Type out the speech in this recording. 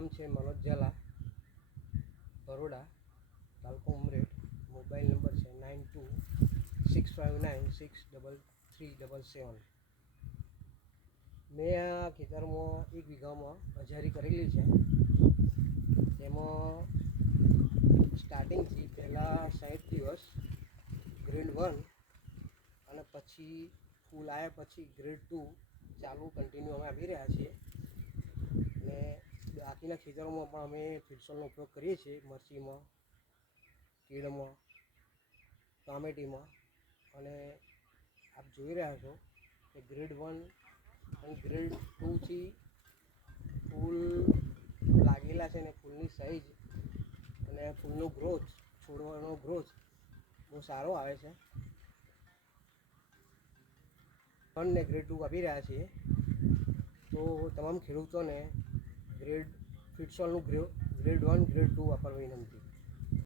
નામ છે મનોજ ઝાલા, બરોડા, તાલુકો ઉમરેઠ. મોબાઈલ નંબર છે 9265963377. મેં આ ખેતરમાં 1 વીઘામાં અજારી કરેલી છે. તેમાં સ્ટાર્ટિંગથી પહેલાં 60 દિવસ ગ્રેડ 1 અને પછી ફૂલ આવ્યા પછી ગ્રેડ 2 ચાલુ કન્ટિન્યુ અમે આપી રહ્યા છીએ. અને બાકીના ખેતરોમાં પણ અમે ફિટસોલનો ઉપયોગ કરીએ છીએ, મરચીમાં, તીડમાં, ટામેટીમાં. અને આપ જોઈ રહ્યા છો કે ગ્રેડ 1 અને ગ્રેડ 2થી ફૂલ લાગેલા છે અને ફૂલની સાઈઝ અને ફૂલનો ગ્રોથ, છોડવાનો ગ્રોથ બહુ સારો આવે છે. ને ગ્રેડ 2 આપી રહ્યા છીએ. તો તમામ ખેડૂતોને ફિટસોલનું ગ્રેડ 1 ગ્રેડ 2 વાપરવા વિનંતી.